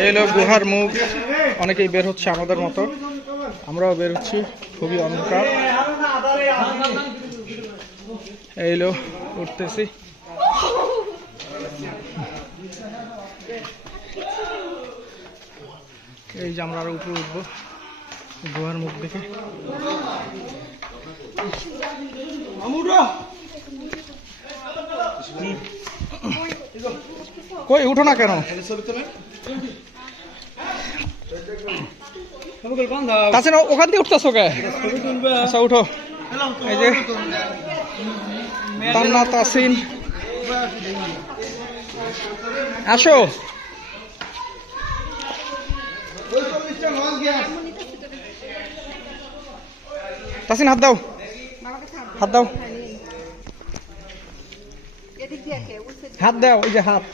এই হলো গুহার মুখ। অনেকেই বের হচ্ছে আমাদের মতো, আমরাও বের হচ্ছি। খুবই অন্ধকার। এই হলো উঠতেছি। এই যে আমরা আরো উপরে উঠবো গুহার মুখ দেখে। কই উঠো না কেন? তাসিন ওখান দিয়ে উঠতেছো কে? আচ্ছা উঠো। এই যে তান্না, তাসিন, আসো। তাসিন হাত দাও, হাত দাও, হাত দাও। ওই যে হাত।